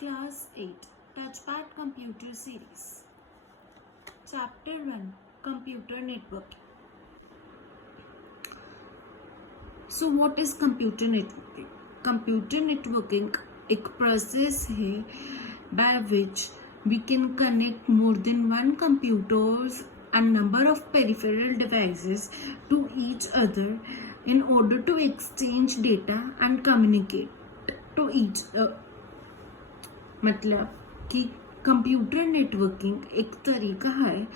Class 8 Touchpad Computer Series. Chapter 1 Computer Network. So what is computer networking? Computer networking एक process है by which we can connect more than one computers and number of peripheral devices to each other in order to exchange data and communicate to each मतलब कि computer networking एक तरीका है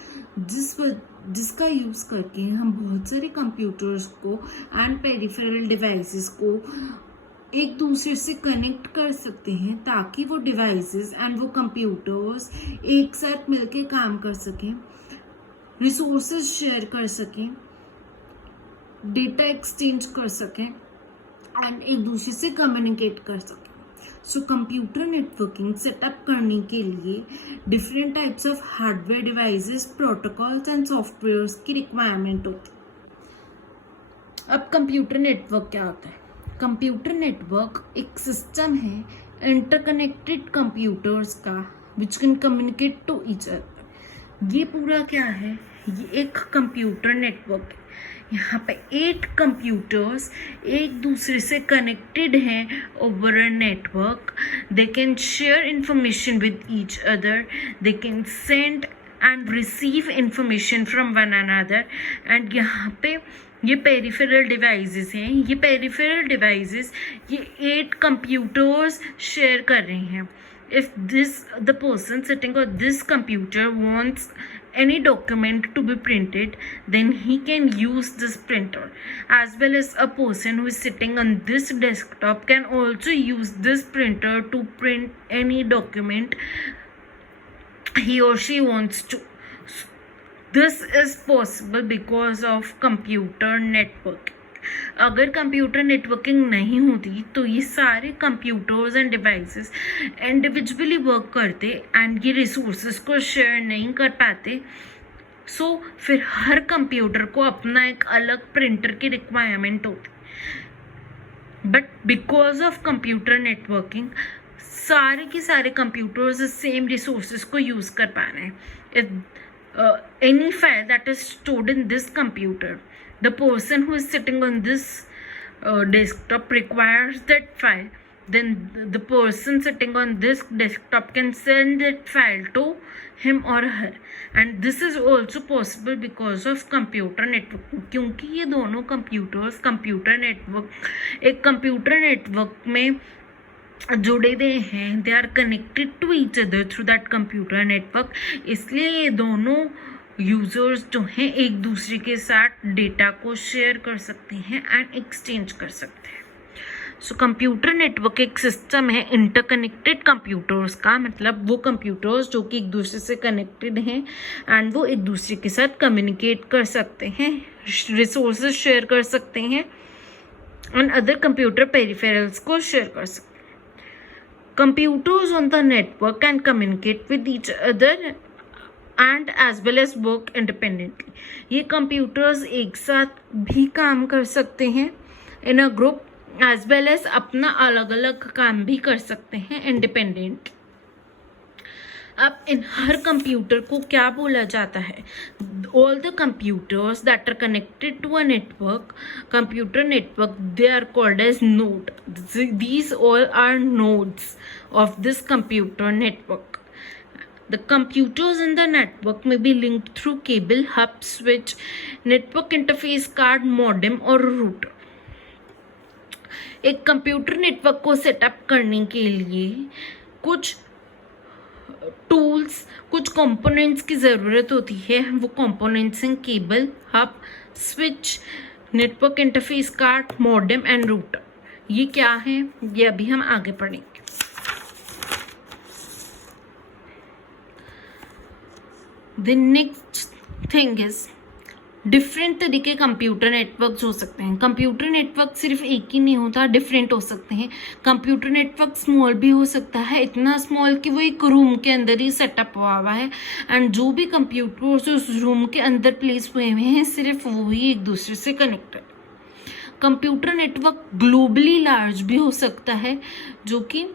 जिसका use करके हम बहुत सारे कंप्यूटर्स को एंड पेरिफेरल डिवाइसेस को एक दूसरे से कनेक्ट कर सकते हैं ताकि वो डिवाइसेस एंड वो कंप्यूटर्स एक साथ मिलके काम कर सकें, रिसोर्सेज शेयर कर सकें, डेटा एक्सचेंज कर सकें एंड एक दूसरे से कम्युनिकेट कर सकें. सो कंप्यूटर नेटवर्किंग सेटअप करने के लिए different types of hardware devices, protocols and softwares की रिक्वायरमेंट होती है. अब कंप्यूटर नेटवर्क क्या होता है? कंप्यूटर नेटवर्क एक सिस्टम है इंटरकनेक्टेड कंप्यूटर्स का which can communicate to each other. ये पूरा क्या है? ये एक कंप्यूटर नेटवर्क है. यहाँ पे 8 कंप्यूटर्स एक दूसरे से कनेक्टेड हैं over a network. They can share information with each other, they can send and receive information from one another. And यहाँ पे ये पेरिफेरल डिवाइसेस हैं. ये पेरिफेरल डिवाइसेस ये 8 कंप्यूटर्स शेयर कर रहे हैं. If the person sitting on this computer wants any document to be printed, then he can use this printer, as well as a person who is sitting on this desktop can also use this printer to print any document he or she wants to. This is possible because of computer network. अगर computer networking नहीं होती तो ये सारे computers end devices individually work करते and ये resources को share नहीं कर पाते. सो फिर हर कंप्यूटर को अपना एक अलग प्रिंटर की रिक्वायरमेंट होती. But because of computer networking सारे के सारे कंप्यूटर्स सेम रिसोर्सेज को यूज़ कर पा रहे हैं. If any file that is stored in this computer, the person who is sitting on this desktop requires that file, then the person sitting on this desktop can send that file to him or her. And this is also possible because of computer network. क्योंकि ये दोनों computers computer network एक computer network में जुड़े हुए हैं. They are connected to each other through that computer network. इसलिए ये दोनों यूज़र्स जो हैं एक दूसरे के साथ डेटा को शेयर कर सकते हैं एंड एक्सचेंज कर सकते हैं. सो कंप्यूटर नेटवर्क एक सिस्टम है इंटरकनेक्टेड कंप्यूटर्स का. मतलब वो कंप्यूटर्स जो कि एक दूसरे से कनेक्टेड हैं एंड वो एक दूसरे के साथ कम्युनिकेट कर सकते हैं, रिसोर्सेज शेयर कर सकते हैं एंड अदर कंप्यूटर पेरिफेरल्स को शेयर कर सकते हैं. Computers on the network can communicate with each other and as well as work independently. ये कंप्यूटर्स एक साथ भी काम कर सकते हैं in a group, as well as अपना अलग अलग काम भी कर सकते हैं इंडिपेंडेंट. अब इन हर कंप्यूटर को क्या बोला जाता है? All the computers that are connected to a network, computer network, they are called as node. These all are nodes of this computer network. The computers in the network may be linked through cable, hub, switch, network interface card, modem और router. एक computer network को setup करने के लिए कुछ tools, कुछ components की ज़रूरत होती है. वो कंपोनेंट्स हैं cable, hub, switch, network interface card, modem and router. ये क्या है ये अभी हम आगे पढ़ेंगे. The next thing is different तरीके कंप्यूटर नेटवर्क्स हो सकते हैं. कंप्यूटर नेटवर्क सिर्फ एक ही नहीं होता, डिफरेंट हो सकते हैं. कंप्यूटर नेटवर्क स्मॉल भी हो सकता है, इतना स्मॉल कि वो एक रूम के अंदर ही सेटअप हुआ है एंड जो भी कंप्यूटर्स उस रूम के अंदर प्लेस हुए हुए हैं सिर्फ वो ही एक दूसरे से connected. Computer network globally large भी हो सकता है जो कि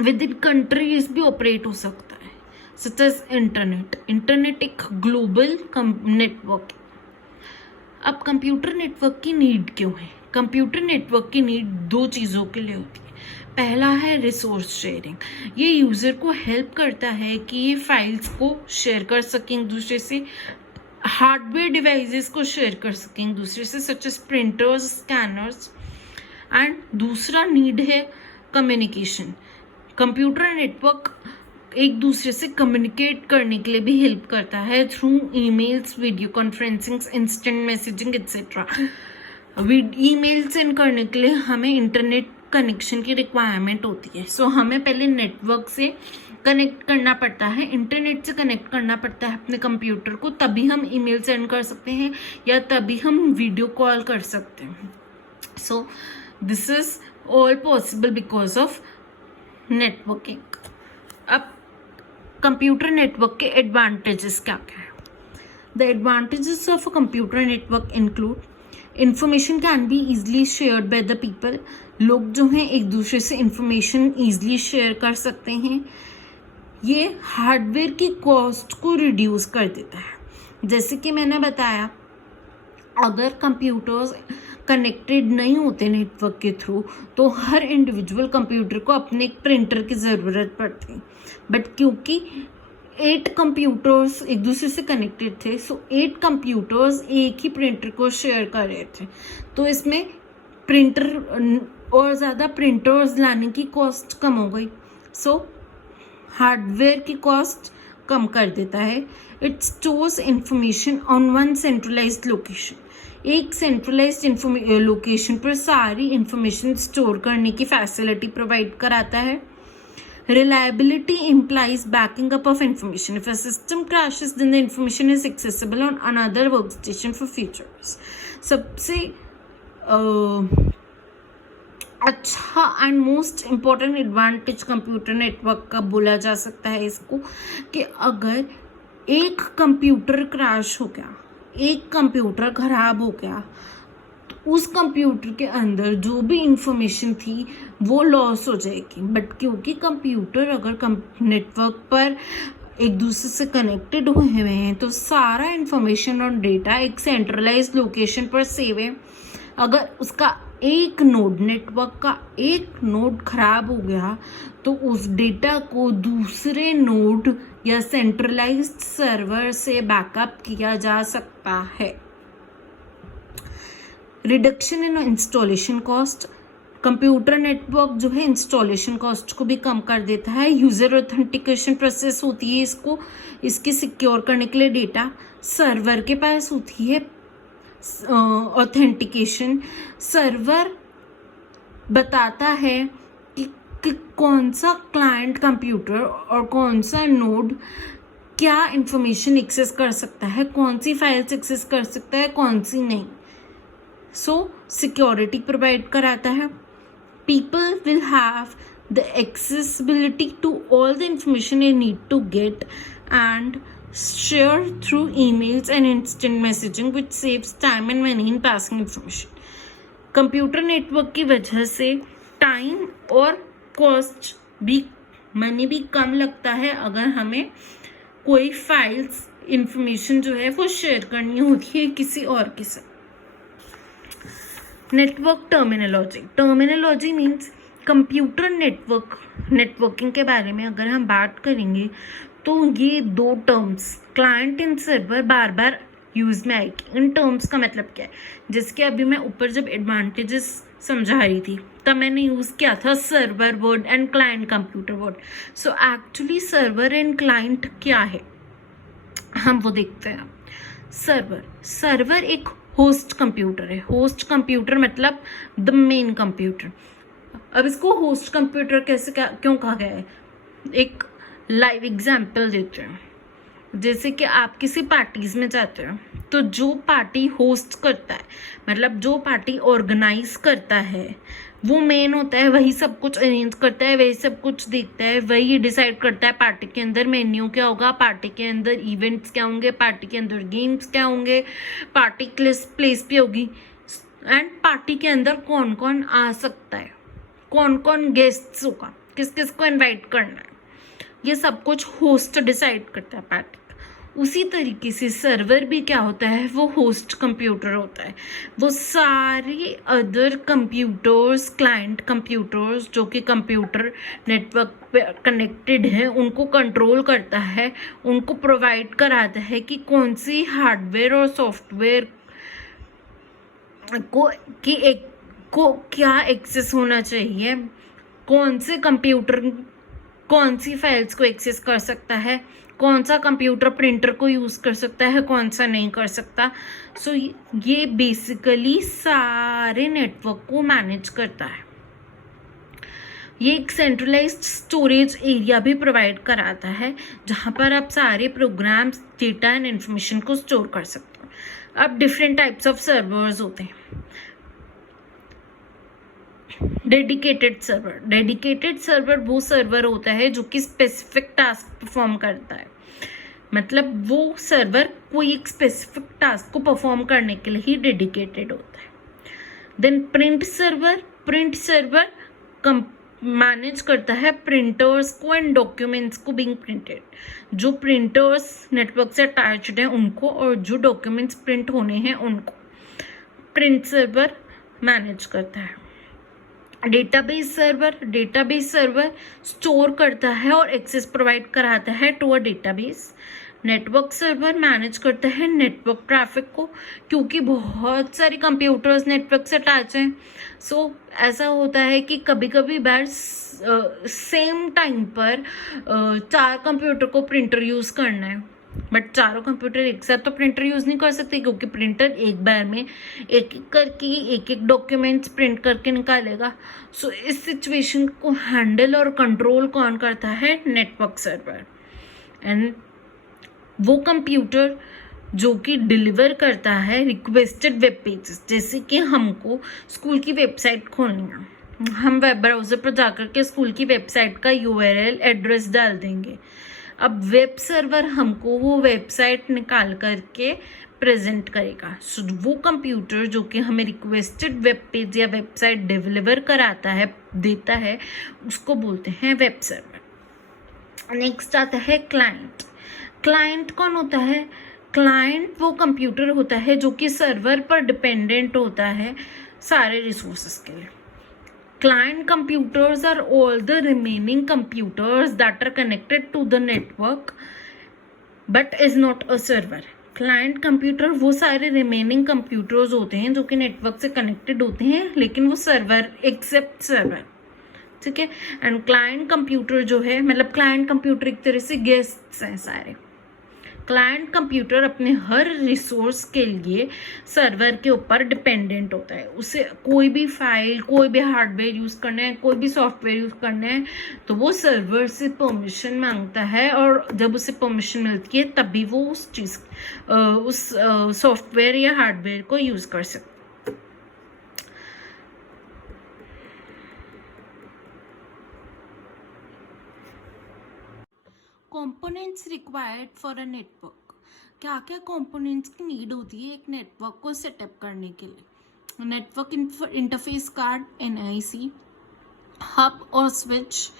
विद इन कंट्रीज भी ऑपरेट हो सकता है, सच एज इंटरनेट एक ग्लोबल नेटवर्क। अब कंप्यूटर नेटवर्क की नीड क्यों है? कंप्यूटर नेटवर्क की नीड दो चीज़ों के लिए होती है। पहला है रिसोर्स शेयरिंग। ये यूज़र को हेल्प करता है कि ये फाइल्स को शेयर कर सकें एक दूसरे से, हार्डवेयर डिवाइसेस को शेयर कर सकें एक दूसरे से, such as printers, scanners. And दूसरा नीड है कम्युनिकेशन। कंप्यूटर नेटवर्क एक दूसरे से कम्युनिकेट करने के लिए भी हेल्प करता है through emails, video conferencing, instant messaging etcetera. Email send करने के लिए हमें इंटरनेट कनेक्शन की रिक्वायरमेंट होती है। सो हमें पहले नेटवर्क से कनेक्ट करना पड़ता है, इंटरनेट से कनेक्ट करना पड़ता है अपने कंप्यूटर को, तभी हम ईमेल सेंड कर सकते हैं या तभी हम वीडियो कॉल कर सकते हैं। So this is all possible because of networking. अब कंप्यूटर नेटवर्क के एडवांटेजेस क्या क्या है? The advantages of a computer network include information can be easily shared by the people. लोग जो हैं एक दूसरे से इंफॉर्मेशन ईजली शेयर कर सकते हैं। ये हार्डवेयर की कॉस्ट को रिड्यूस कर देता है। जैसे कि मैंने बताया, अगर कंप्यूटर्स कनेक्टेड नहीं होते नेटवर्क के थ्रू तो हर इंडिविजुअल कंप्यूटर को अपने एक प्रिंटर की ज़रूरत पड़ती, बट क्योंकि 8 कंप्यूटर्स एक दूसरे से कनेक्टेड थे, सो 8 कंप्यूटर्स एक ही प्रिंटर को शेयर कर रहे थे, तो इसमें प्रिंटर और ज़्यादा प्रिंटर्स लाने की कॉस्ट कम हो गई। सो हार्डवेयर की कॉस्ट कम कर देता है। It stores information on one centralised location. एक सेंट्रलाइज्ड लोकेशन पर सारी इंफॉर्मेशन स्टोर करने की फैसिलिटी प्रोवाइड कराता है। Reliability implies backing up of information. If a system crashes, then the information is accessible on another workstation for future use. सबसे अच्छा and most important advantage computer network का बोला जा सकता है इसको, कि अगर एक कंप्यूटर क्रैश हो गया, एक कंप्यूटर खराब हो गया, उस कंप्यूटर के अंदर जो भी इंफॉर्मेशन थी वो लॉस हो जाएगी। बट क्योंकि कंप्यूटर अगर नेटवर्क पर एक दूसरे से कनेक्टेड हुए हैं तो सारा इंफॉर्मेशन और डेटा एक सेंट्रलाइज्ड लोकेशन पर सेव है। अगर उसका एक नोड, नेटवर्क का एक नोड खराब हो गया तो उस डेटा को दूसरे नोड या सेंट्रलाइज्ड सर्वर से बैकअप किया जा सकता है। Reduction in installation cost. Computer network जो है इंस्टॉलेशन कॉस्ट को भी कम कर देता है। यूज़र ऑथेंटिकेशन प्रोसेस होती है इसकी सिक्योर करने के लिए डेटा सर्वर के पास होती है। ऑथेंटिकेशन सर्वर बताता है कि कौन सा क्लाइंट कंप्यूटर और कौन सा नोड क्या इंफॉर्मेशन एक्सेस कर सकता है, कौन सी फाइल्स एक्सेस कर सकता है, कौन सी नहीं। सो सिक्योरिटी प्रोवाइड कराता है। People will have the accessibility to all the information they need to get and share through emails and instant messaging, which saves time and money in passing information. Computer network की वजह से time और cost भी, money भी कम लगता है अगर हमें कोई फाइल्स इंफॉर्मेशन जो है वो शेयर करनी होती है किसी और के साथ। Network terminology means computer networking के बारे में अगर हम बात करेंगे तो ये दो terms client and server bar bar use में आएगी। इन टर्म्स का मतलब क्या है? जिसके अभी मैं ऊपर जब एडवांटेजेस समझा रही थी तब मैंने यूज़ किया था server word and client computer word. So actually server and client क्या है हम वो देखते हैं। सर्वर एक होस्ट कंप्यूटर है। होस्ट कंप्यूटर मतलब द मेन कंप्यूटर। अब इसको होस्ट कंप्यूटर क्यों कहा गया है? एक लाइव एग्जाम्पल देते हैं। जैसे कि आप किसी पार्टीज में जाते हो तो जो पार्टी होस्ट करता है, मतलब जो पार्टी ऑर्गेनाइज करता है, वो मेन होता है, वही सब कुछ अरेंज करता है, वही सब कुछ देखता है, वही डिसाइड करता है पार्टी के अंदर मेन्यू क्या होगा, पार्टी के अंदर इवेंट्स क्या होंगे, पार्टी के अंदर गेम्स क्या होंगे, पार्टी प्लेस पे होगी, एंड पार्टी के अंदर कौन कौन आ सकता है, कौन कौन गेस्ट्स होगा, किस किस को इनवाइट करना है, ये सब कुछ होस्ट डिसाइड करता है पैकेट। उसी तरीके से सर्वर भी क्या होता है, वो होस्ट कंप्यूटर होता है। वो सारे अदर कंप्यूटर्स, क्लाइंट कंप्यूटर्स जो कि कंप्यूटर नेटवर्क पे कनेक्टेड हैं, उनको कंट्रोल करता है, उनको प्रोवाइड कराता है कि कौन सी हार्डवेयर और सॉफ्टवेयर को क्या एक्सेस होना चाहिए, कौन से कंप्यूटर कौन सी फाइल्स को एक्सेस कर सकता है, कौन सा कंप्यूटर प्रिंटर को यूज़ कर सकता है, कौन सा नहीं कर सकता। सो ये बेसिकली सारे नेटवर्क को मैनेज करता है। ये एक सेंट्रलाइज्ड स्टोरेज एरिया भी प्रोवाइड कराता है जहाँ पर आप सारे प्रोग्राम्स, डेटा एंड इंफॉर्मेशन को स्टोर कर सकते हो। अब डिफरेंट टाइप्स ऑफ सर्वर्स होते हैं। डेडिकेटेड सर्वर वो सर्वर होता है जो कि स्पेसिफिक टास्क परफॉर्म करता है। मतलब वो सर्वर कोई एक स्पेसिफिक टास्क को परफॉर्म करने के लिए ही डेडिकेटेड होता है। देन प्रिंट सर्वर मैनेज करता है प्रिंटर्स को एंड डॉक्यूमेंट्स को बीइंग प्रिंटेड। जो प्रिंटर्स नेटवर्क से अटैच्ड हैं उनको, और जो डॉक्यूमेंट्स प्रिंट होने हैं उनको प्रिंट सर्वर मैनेज करता है। डेटाबेस सर्वर स्टोर करता है और एक्सेस प्रोवाइड कराता है to a database. Network server manage करता है नेटवर्क ट्रैफिक को, क्योंकि बहुत सारे कंप्यूटर्स नेटवर्क से अटैच हैं। सो ऐसा होता है कि कभी कभी बार सेम टाइम पर 4 कंप्यूटर को प्रिंटर यूज़ करना है, बट चारों कंप्यूटर एक साथ तो प्रिंटर यूज़ नहीं कर सकते, क्योंकि प्रिंटर एक बार में एक एक करके एक डॉक्यूमेंट्स प्रिंट करके निकालेगा। सो इस सिचुएशन को हैंडल और कंट्रोल कौन करता है, नेटवर्क सर्वर। एंड वो कंप्यूटर जो कि डिलीवर करता है रिक्वेस्टेड वेब पेजेस। जैसे कि हमको स्कूल की वेबसाइट खोलनी है, हम वेब ब्राउज़र पर जाकर के स्कूल की वेबसाइट का URL एड्रेस डाल देंगे। अब वेब सर्वर हमको वो वेबसाइट निकाल करके प्रेजेंट करेगा। सो वो कंप्यूटर जो कि हमें रिक्वेस्टेड वेब पेज या वेबसाइट डिलीवर कराता है, देता है, उसको बोलते हैं वेब सर्वर। नेक्स्ट आता है क्लाइंट कौन होता है? क्लाइंट वो कंप्यूटर होता है जो कि सर्वर पर डिपेंडेंट होता है सारे रिसोर्सेज के लिए। Client computers are all the remaining computers that are connected to the network but is not a server. Client computer वो सारे remaining computers होते हैं जो कि नेटवर्क से कनेक्टेड होते हैं, लेकिन वो सर्वर एक्सेप्ट सर्वर, ठीक है। एंड क्लाइंट कंप्यूटर जो है, मतलब क्लाइंट कंप्यूटर एक तरह से गेस्ट्स हैं सारे। क्लाइंट कंप्यूटर अपने हर रिसोर्स के लिए सर्वर के ऊपर डिपेंडेंट होता है। उसे कोई भी फाइल, कोई भी हार्डवेयर यूज़ करना है, कोई भी सॉफ्टवेयर यूज़ करना है, तो वो सर्वर से परमिशन मांगता है, और जब उसे परमिशन मिलती है तभी वो उस सॉफ्टवेयर या हार्डवेयर को यूज़ कर सकता है। Components required for a network. क्या क्या कंपोनेंट्स की नीड होती है एक नेटवर्क को सेटअप करने के लिए? Network interface card NIC, hub और switch,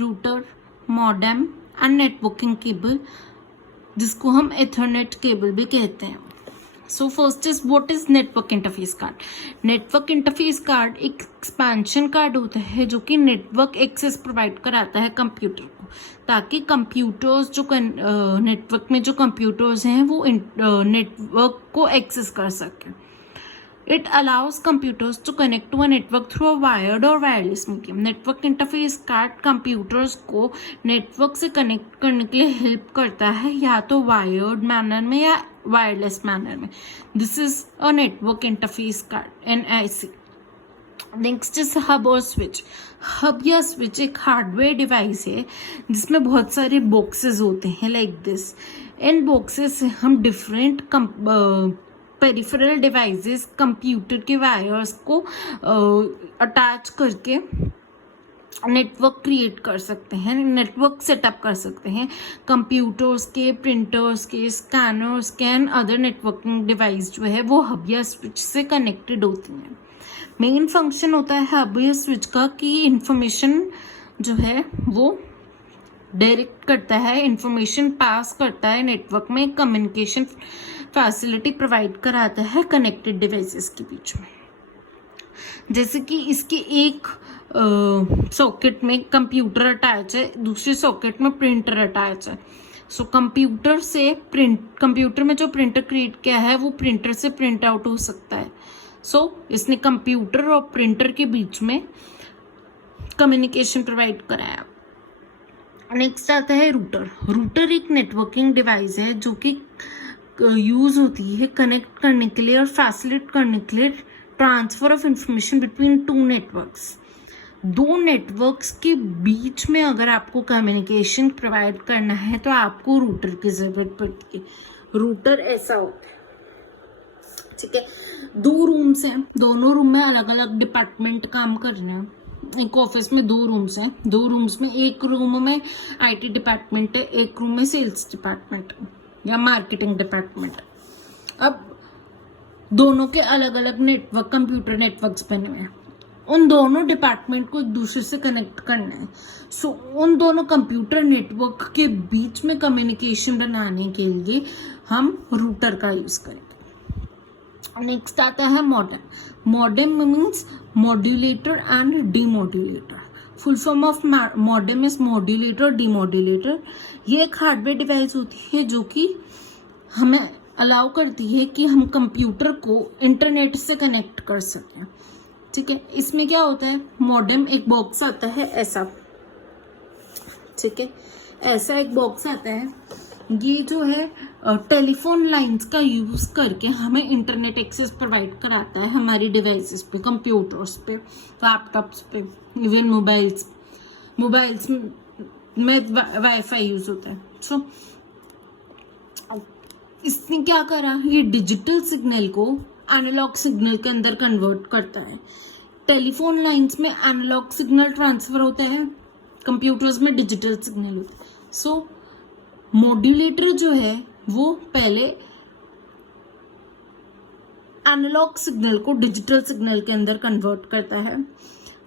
router, modem and networking cable, जिसको हम एथरनेट केबल भी कहते हैं। So first is what is network interface card? Network interface card एक एक्सपेंशन कार्ड होता है जो कि नेटवर्क एक्सेस प्रोवाइड कराता है कंप्यूटर को, ताकि कंप्यूटर्स जो नेटवर्क में जो कंप्यूटर्स हैं वो नेटवर्क को एक्सेस कर सकें। It allows computers to connect to a network through a wired or wireless medium. Network interface card computers को नेटवर्क से कनेक्ट करने के लिए हेल्प करता है, या तो वायर्ड मैनर में या वायरलेस मैनर में। This is a network interface card NIC। Next is hub और स्विच। हब या स्विच एक हार्डवेयर डिवाइस है जिसमें बहुत सारे बॉक्सेस होते हैं लाइक दिस। इन बॉक्सेस से हम डिफरेंट पेरिफेरल डिवाइसेस, कंप्यूटर के वायर्स को अटैच करके नेटवर्क क्रिएट कर सकते हैं, नेटवर्क सेटअप कर सकते हैं। कंप्यूटर्स के, प्रिंटर्स के, स्कैनर्स के एंड अदर नेटवर्किंग डिवाइस जो है वो हब या स्विच से कनेक्टेड होती हैं। मेन फंक्शन होता है हब या स्विच का कि इंफॉर्मेशन जो है वो डायरेक्ट करता है, इंफॉर्मेशन पास करता है नेटवर्क में, कम्युनिकेशन फैसिलिटी प्रोवाइड कराता है कनेक्टेड डिवाइसेस के बीच में। जैसे कि इसके एक सॉकेट में कंप्यूटर अटैच है, दूसरे सॉकेट में प्रिंटर अटैच है। सो कंप्यूटर में जो प्रिंटर क्रिएट किया है वो प्रिंटर से प्रिंट आउट हो सकता है। इसने कंप्यूटर और प्रिंटर के बीच में कम्युनिकेशन प्रोवाइड कराया। नेक्स्ट आता है रूटर। रूटर एक नेटवर्किंग डिवाइस है जो कि यूज होती है कनेक्ट करने के लिए और फैसिलिटेट करने के लिए transfer of information between two networks. दो नेटवर्क्स के बीच में अगर आपको कम्युनिकेशन प्रोवाइड करना है तो आपको रूटर की जरूरत पड़ती है। रूटर ऐसा होता है, ठीक है। 2 रूम्स हैं, दोनों रूम में अलग अलग डिपार्टमेंट काम कर रहे हैं। एक ऑफिस में 2 रूम्स हैं, 2 रूम्स में एक रूम में आईटी डिपार्टमेंट है, एक रूम में सेल्स डिपार्टमेंट या मार्केटिंग डिपार्टमेंट। अब दोनों के अलग अलग नेटवर्क, कंप्यूटर नेटवर्क्स बने हुए हैं। उन दोनों डिपार्टमेंट को एक दूसरे से कनेक्ट करना है। उन दोनों कंप्यूटर नेटवर्क के बीच में कम्युनिकेशन बनाने के लिए हम रूटर का यूज करेंगे। नेक्स्ट आता है modem. Modem means modulator and demodulator. Full form of modem is modulator, demodulator. ये एक हार्डवेयर डिवाइस होती है जो कि हमें अलाउ करती है कि हम कंप्यूटर को इंटरनेट से कनेक्ट कर सकें, ठीक है। इसमें क्या होता है, मॉडेम एक बॉक्स आता है ऐसा, ठीक है, ऐसा एक बॉक्स आता है। ये जो है टेलीफोन लाइंस का यूज करके हमें इंटरनेट एक्सेस प्रोवाइड कराता है हमारी डिवाइसेस पे, कंप्यूटर्स पे, लैपटॉप्स पे, इवन मोबाइल्स में वाईफाई यूज होता है। इसने क्या करा, ये डिजिटल सिग्नल को एनालॉग सिग्नल के अंदर कन्वर्ट करता है। टेलीफोन लाइंस में एनालॉग सिग्नल ट्रांसफर होता है, कंप्यूटर्स में डिजिटल सिग्नल होता है। मॉड्यूलेटर जो है वो पहले एनालॉग सिग्नल को डिजिटल सिग्नल के अंदर कन्वर्ट करता है।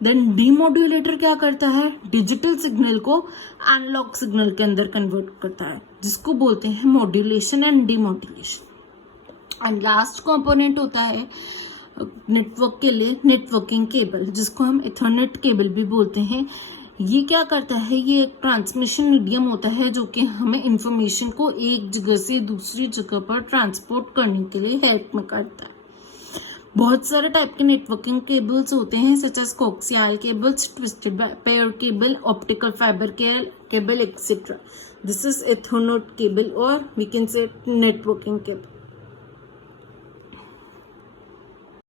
देन डीमॉड्यूलेटर क्या करता है, डिजिटल सिग्नल को एनालॉग सिग्नल के अंदर कन्वर्ट करता है, जिसको बोलते हैं modulation and demodulation. And last component होता है नेटवर्क के लिए नेटवर्किंग केबल, जिसको हम इथरनेट केबल भी बोलते हैं। ये क्या करता है, ये एक ट्रांसमिशन मीडियम होता है जो कि हमें इंफॉर्मेशन को एक जगह से दूसरी जगह पर ट्रांसपोर्ट करने के लिए हेल्प में करता है। बहुत सारे टाइप के नेटवर्किंग केबल्स होते हैं, such as coaxial cables, twisted pair cable, optical fibre cable etcetera. This is ethernet cable और we can say networking cable.